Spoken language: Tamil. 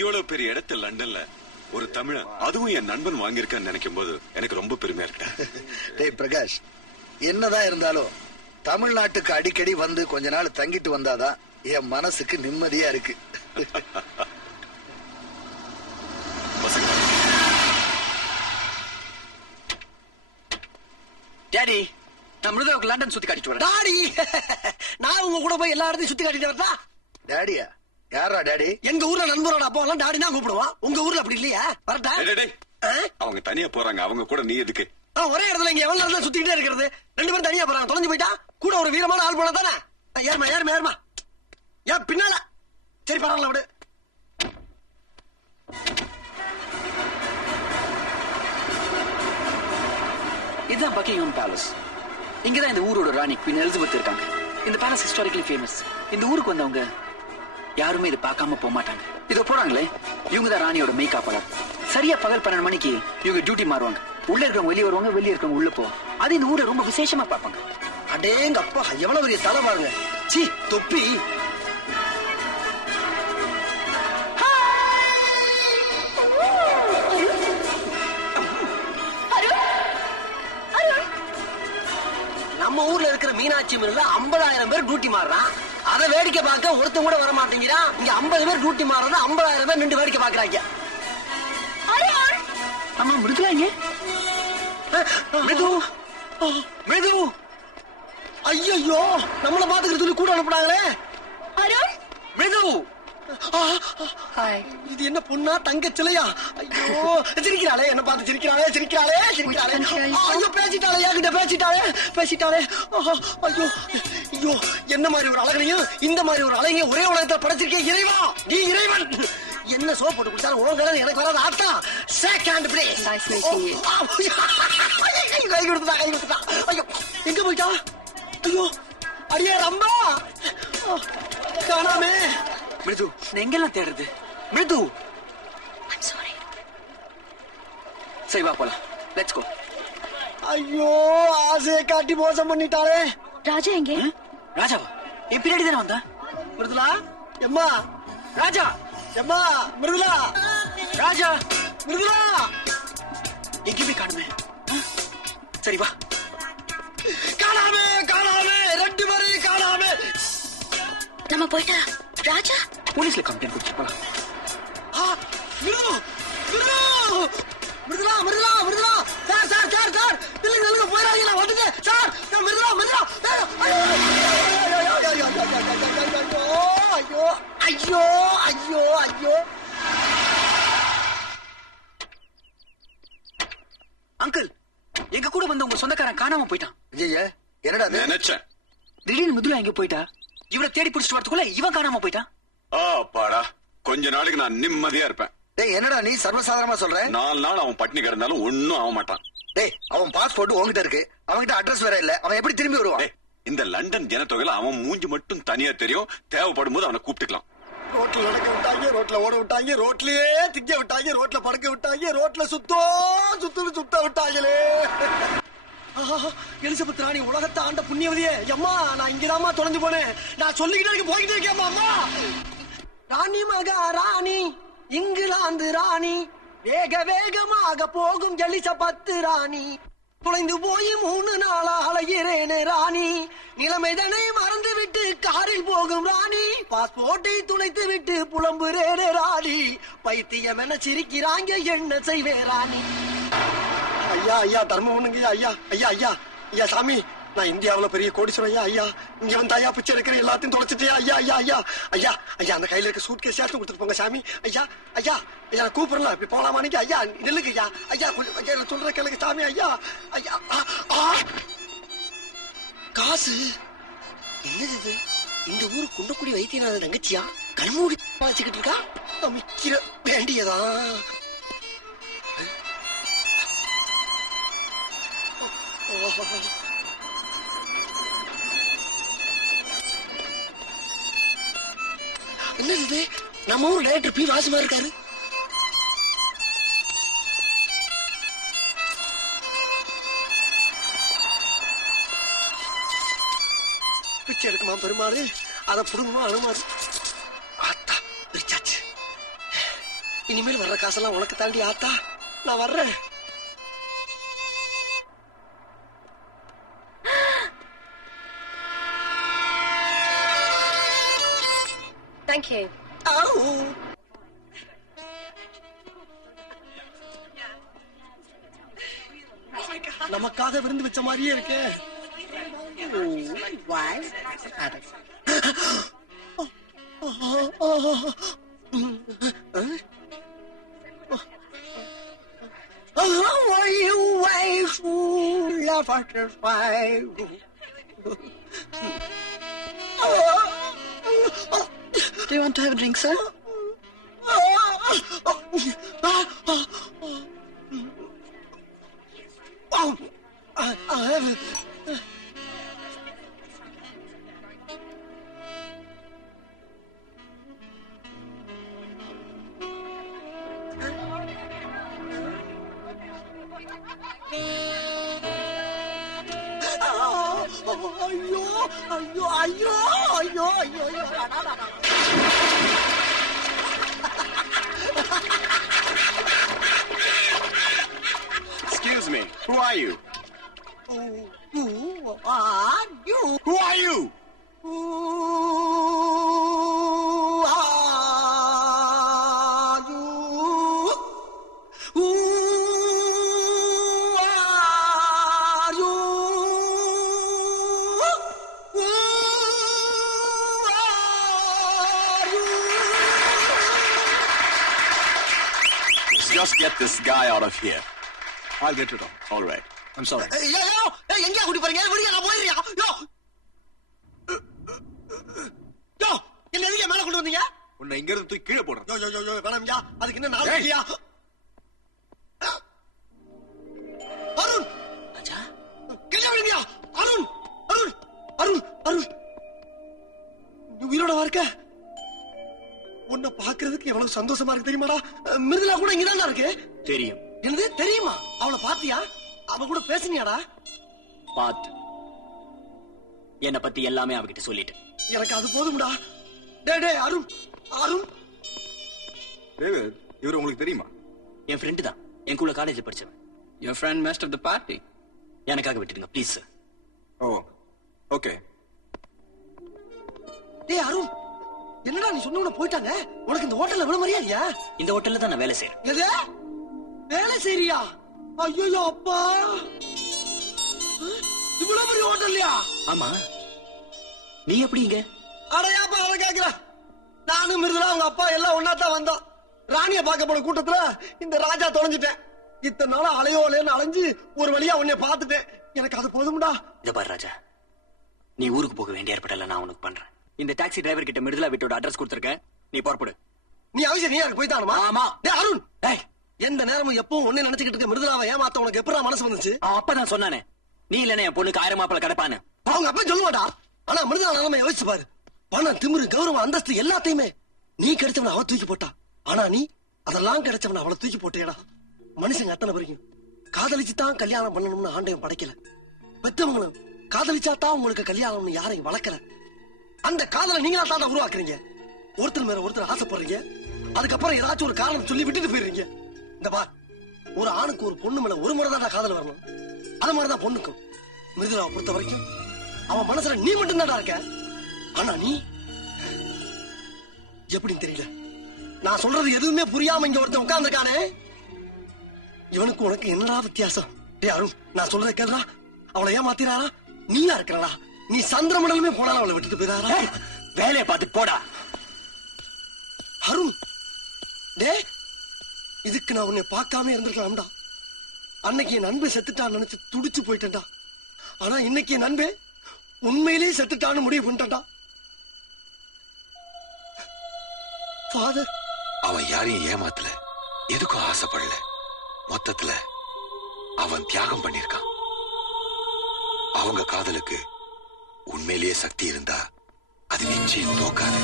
இவ்வளவு பெரிய இடத்து லண்டன்ல ஒரு தமிழன், அதுவும் என் நண்பன் வாங்கியிருக்கான்னு நினைக்கும் போது எனக்கு ரொம்ப பெருமையா இருக்கு. டேய் பிரகாஷ், என்னதான் இருந்தாலும் தமிழ்நாட்டுக்கு அடிக்கடி வந்து கொஞ்ச நாள் தங்கிட்டு வந்தாதான் என் மனசுக்கு நிம்மதியா இருக்கு. டாடி, நான் மிருதாவுக்கு லண்டன் சுத்தி காட்டிட்டு வரேன். டாடி, நான் உங்க கூட போய் எல்லா இடத்தையும் சுத்தி காட்டிட்டு வரதா? டாடியா? யாரா டாடி? எங்க ஊர்ல நண்பரோட அப்பா எல்லாம் டாடி தான் கூப்பிடுவான். உங்க ஊர்ல அப்படி இல்லையா? வரட்டா? அவங்க தனியா போறாங்க, அவங்க கூட நீ எதுக்கு? ஒரே இடத்துல இங்க எவ்வளவு நேரம் சுத்திக்கிட்டே இருக்கிறது? 2 பேரும் தனியா போறாங்க, தொலைஞ்சு போயிட்டா கூட ஒரு வீரமான ஆள் போனா தானே. ஏறுமா ஏறுமா ஏறுமா, ஏன் பின்னால? சரி பரவாயில்ல விடு. இதுதான் பக்கிங்ஹாம் பேலஸ். இங்கதான் இந்த ஊரோட ராணி குவீன் எலிசபெத் இருக்காங்க. இந்த பேலஸ் ஹிஸ்டாரிக்கலி ஃபேமஸ். இந்த ஊருக்கு வந்தவங்க யாருமே இதை பார்க்காம போக மாட்டாங்க. இதோ போறாங்களே, இவங்க தான் ராணியோட மேய்காப்பாளர். சரியா பகல் 12 மணிக்கு இவங்க டியூட்டி மாறுவாங்க. உள்ள இருக்கிறவங்க வெளியே வருவாங்க, வெளியே இருக்கிறவங்க உள்ள போவாங்க. அது இந்த ஊரை ரொம்ப விசேஷமா பார்ப்பாங்க. அடேங்க அப்பா, எவ்வளவு பெரிய தலை பாருங்க. சீ தொப்பி. நம்ம ஊர்ல இருக்கிற மீனாட்சி மில்ல 50,000 பேர் டியூட்டி மாறுறான். அதை வேடிக்கை பார்க்க ஒருத்தன் கூட வர மாட்டேங்கிறான். இங்க 50 பேர் டியூட்டி மாறுறது, 50,000 பேர் நின்று வேடிக்கை பாக்குறாங்க. ஆமா மிருதுலாங்க. மிருது மிருது, ஐயோ நம்மள பாத்துக்கிட்டு சொல்லி கூட அனுப்புனாங்களே. மிருது, இது என்ன பொண்ணா தங்க சிலையா? ஐயோ சிரிக்கிறாளே, என்ன பார்த்து சிரிக்கிறாளே சிரிக்கிறாளே சிரிக்கிறாளே. ஐயோ பேசிட்டாளே, என்கிட்ட பேசிட்டாளே. ஐயோ ஐயோ, என்ன மாதிரி ஒரு அழகனையும் இந்த மாதிரி ஒரு அழகையும் ஒரே உலகத்தை படைச்சிருக்கேன் இறைவா, நீ இறைவன். என்ன சோப் போட்டு குடிச்சாலும் உன் கலர் எனக்கு வராது. ஆத்தா செகண்ட் பிளேஸ். கை கொடுத்துட்டா. ஐயோ எங்க போயிட்டா? ஐயோ அடியே ரம்பா, காணாமே. மிருது, நான் எங்கெல்லாம் தேடுறது? மிருது, சரி வா போலாம், லெட்ஸ் கோ. ஐயோ ஆசையை காட்டி மோசம் பண்ணிட்டாளே. ராஜா எங்க? ராஜாவா? என் பின்னாடி தானே வந்தா? மிருதுலா எம்மா, ராஜா எம்மா, மிருதுலா, ராஜா, மிருதுலா எங்கேயுமே காணுமே. சரி வா. காணாமே 2 பேரையும் காணாமே. நம்ம போயிட்டா ராஜா? போலீஸ்ல கம்ப்ளைண்ட் கொடுத்து போலாம். மிருதுலா சார் இல்லைங்க போயிடாதீங்க, நான் வந்துட்டேன் சார். மிருதுலா ஐயோ. அங்கிள், எங்க கூட வந்த உங்க சொந்தக்காரன் காணாம போயிட்டான். என்னடா நினைச்சேன். திடீர்னு மிருதுலா எங்க போயிட்டா? இவரை தேடி பிடிச்சிட்டு வரதுக்குள்ள இவன் காணாம போயிட்டான். பாடா, கொஞ்ச நாளைக்கு நான் நிம்மதியா இருப்பேன். டேய் என்னடா நீ சர்வசாதாரணமா சொல்ற? 4 நாள் அவன் பட்டினி கிடந்தாலும் ஒன்னும் ஆக மாட்டான். டேய் அவன் பாஸ்போர்ட் உன்கிட்ட இருக்கு, அவன்கிட்ட அட்ரஸ் வேற இல்ல, அவன் எப்படி திரும்பி வருவான்? இந்த லண்டன் ஜனத்தொகையில அவன் மூஞ்சி மட்டும் தனியா தெரியும். தேவைப்படும் போது அவனை கூப்பிட்டுக்கலாம். ரோட்ல நடக்க விட்டாங்க, ரோட்ல ஓட விட்டாங்க, ரோட்லயே திங்க விட்டாங்க, ரோட்ல படுக்க விட்டாங்க, ரோட்ல சுத்த விட்டாங்களே. எலிசபெத் ராணி உலகத்தை ஆண்ட புண்ணியவதியே. அம்மா நான் இங்கதாம்மா தொலைஞ்சு போனேன். நான் சொல்லிக்கிட்டே போய்கிட்டே இருக்கேன். அம்மா ராணி மகாராணி, இங்கிலாந்து ராணி, வேகமாக போகும் எலிசபெத் ராணி. தொலைந்து போய் 3 நாளா அலைகிறேனே ராணி. நிலைமைதனை மறந்து விட்டு காரில் போகும் ராணி. பாஸ்போர்ட்டை துளைத்து விட்டு புலம்புறேனே ராணி. பைத்தியம் என சிரிக்கிறாங்க, என்ன செய்வே ராணி. ஐயா தர்மம் ஒண்ணுங்க. ஐயா சாமி, நான் இந்தியாவுல பெரிய கோடீஸ்வரன். ஐயா இங்க வந்து ஐயா பிச்சை எடுக்கிற எல்லாத்தையும் தொலைச்சிட்டியா? ஐயா அந்த கையில இருக்க சூட் கேஸ் யாச்சும் கொடுத்துட்டு போங்க சாமி. ஐயா நான் கூப்பிடலாம், இப்படி போலாமா நீங்க? ஐயா நில்லுங்க ஐயா கொஞ்சம் சொல்ற கேளுங்க சாமி. ஐயா காசு என்னது இது? இந்த ஊரு குண்டக்குடி வைத்தியநாத தங்கச்சியா? கண்மூடி வச்சுக்கிட்டு இருக்கா. மிக்கிற வேண்டியதான். என்னது நம்ம ஊர் டைரக்டர் பி வாசுமா இருக்காரு. பிச்சை எடுக்குமா பெருமாறு, அதை புடுங்குமா அனுமாறு. ஆத்தா பிரிச்சாச்சு. இனிமேல் வர்ற காசெல்லாம் உனக்கு தாண்டி ஆத்தா. நான் வர்றேன். Thank you. நமக்காக விருந்து வச்ச மாதிரியே இருக்கு. Do you want to have a drink, sir? ஐயோ ஐயோ ஐயோ ஐயோ ஐயோ ஐயோ. Excuse me, who are you? Who are you? Who are you? Who are you? Who are you? Who are you? Just get this guy out of here. I'll get it out. All right. I'm sorry. எங்கயா கூட்டி போறீங்க? விடுங்க, நான் போயிடுறியா? யோ என்ன எதுக்கு மேல கொண்டு வந்தீங்க? உன்னை இங்க இருந்து தூக்கி கீழே போடுறேன். யோ வேணாம்யா, அதுக்கு என்ன நாள் இல்லையா? அருண் ராஜா, கீழே விடுங்கயா. அருண் அருண் அருண் அருண் நீ உயிரோட இருக்க? உன்னை பாக்குறதுக்கு எவ்வளவு சந்தோஷமா இருக்கு தெரியுமாடா? மிருதுலா கூட இங்கதான்டா இருக்கு. தெரியும். என்னது தெரியுமா? அவளை பாத்தியா? அவ கூட பேசுனியாடா? பாத்து என்ன பத்தி எல்லாமே அவகிட்ட சொல்லிட்டு. எனக்கு அது போதும்டா. டேய் அருண் அருண். டேவிட், இவர் உங்களுக்கு தெரியுமா? என் ஃப்ரெண்டு தான், என் கூட காலேஜ் படிச்சவன். Your friend messed up the party. எனக்காக விட்டுடுங்க ப்ளீஸ் சார். O, okay. டேய் அருண், என்னடா நீ சொன்னவன போயிட்டாங்க? உனக்கு இந்த ஹோட்டல்ல எவ்வளவு மரியாதையா? இந்த ஹோட்டல்ல தான் நான் வேலை செய்யறேன். எது? வேலை செய்றியா? ஐயோ அப்பா, இவ்வளவு பெரிய ஹோட்டல்லையா? ஆமா, நீ எப்படி இங்க? அடையாப்பா அதை கேக்குற. நானும் மிருதுலா அவங்க அப்பா எல்லாம் ஒன்னாத்தான் வந்தோம். ராணிய பார்க்க போன கூட்டத்துல இந்த ராஜா தொலைஞ்சிட்டேன். இத்தனை நாளா அலையோலேன்னு அலைஞ்சு ஒரு வழியா உன்னை பார்த்துட்டேன். எனக்கு அது போதும்டா. இத பாரு ராஜா, நீ ஊருக்கு போக வேண்டிய ஏற்பாடெல்லாம் நான் உனக்கு பண்றேன். இந்த டாக்ஸி டிரைவர் கிட்ட மிருதுலா வீட்டோட அட்ரஸ் கொடுத்திருக்கேன், நீ புறப்படு. நீ அவசியம் நீ யாருக்கு போய்த்தானுமா? ஆமா. டேய் அருண், டேய், எந்த நேரமும் எப்பவும் ஒண்ணே நினைச்சுக்கிட்டு இருக்க மிருதுலாவை ஏமாத்த உனக்கு எப்படா மனசு வந்துச்சு? அவன் அப்பதான் சொன்னானே, நீ இல்லனே என் பொண்ணுக்கு 1000 மாப்பிள கிடைப்பான்னு. அவங்க அப்பா சொல்லுவாடா. ஆனா மிருதுலா நிலைமை யோசிச்சு பாரு. பணம், திமிரு, கௌரவம், அந்தஸ்து எல்லாத்தையுமே நீ கிடைச்சவன அவ தூக்கி போட்டா. ஆனா நீ அதெல்லாம் கிடைச்சவன அவளை தூக்கி போட்டேடா. மனுஷங்க அத்தனை வரைக்கும் காதலிச்சு தான் கல்யாணம் பண்ணணும்னு ஆண்டையும் படைக்கல. பெத்தவங்களும் காதலிச்சா தான் உங்களுக்கு கல்யாணம்னு யாரையும் வளர்க்கல. அந்த காதலை நீங்களா தான் உருவாக்குறீங்க. ஒருத்தர் மேல ஒருத்தர் ஆசைப்படுறீங்க. அதுக்கப்புறம் ஏதாச்சும் ஒரு காரணம் சொல்லி விட்டுட்டு போயிடுறீங்க. இந்த பா, ஒரு ஆணுக்கு ஒரு பொண்ணு மேல ஒரு முறை தான் காதல் வரணும். அது மாதிரிதான் பொண்ணுக்கும். மிருதுலாவை பொறுத்த வரைக்கும் அவன் மனசுல நீ மட்டும் தான்டா இருக்க. ஆனா நீ எப்படின்னு தெரியல. நான் சொல்றது எதுவுமே புரியாம இங்க ஒருத்தன் உட்கார்ந்துருக்கானே, இவனுக்கு உனக்கு என்னடா வித்தியாசம்? டேய் அருண், நான் சொல்றத கேளுடா. அவளை ஏமாத்திராரா? நீயா இருக்கறடா. நீ சந்திர மண்டலமே போனாலும் அவளை விட்டுட்டு போயிடாரா? வேலையை பார்த்து போடா அருண். டேய், இதுக்கு நான் உன்னை பார்க்காம இருந்திருக்கலாம்டா. அன்னைக்கு என் நண்பை செத்துட்டான்னு நினைச்சு துடிச்சு போயிட்டேன்டா. ஆனா இன்னைக்கு என் நண்பே உண்மையிலேயே செத்துட்டான்னு முடிவு பண்ணிட்டேன்டா. ஃபாதர், அவன் யாரையும் ஏமாத்தல, எதுக்கும் ஆசைப்படல. மொத்தத்துல அவன் தியாகம் பண்ணிருக்கான். அவங்க காதலுக்கு உண்மையிலேயே சக்தி இருந்தா அது நிச்சயம் தோக்காது.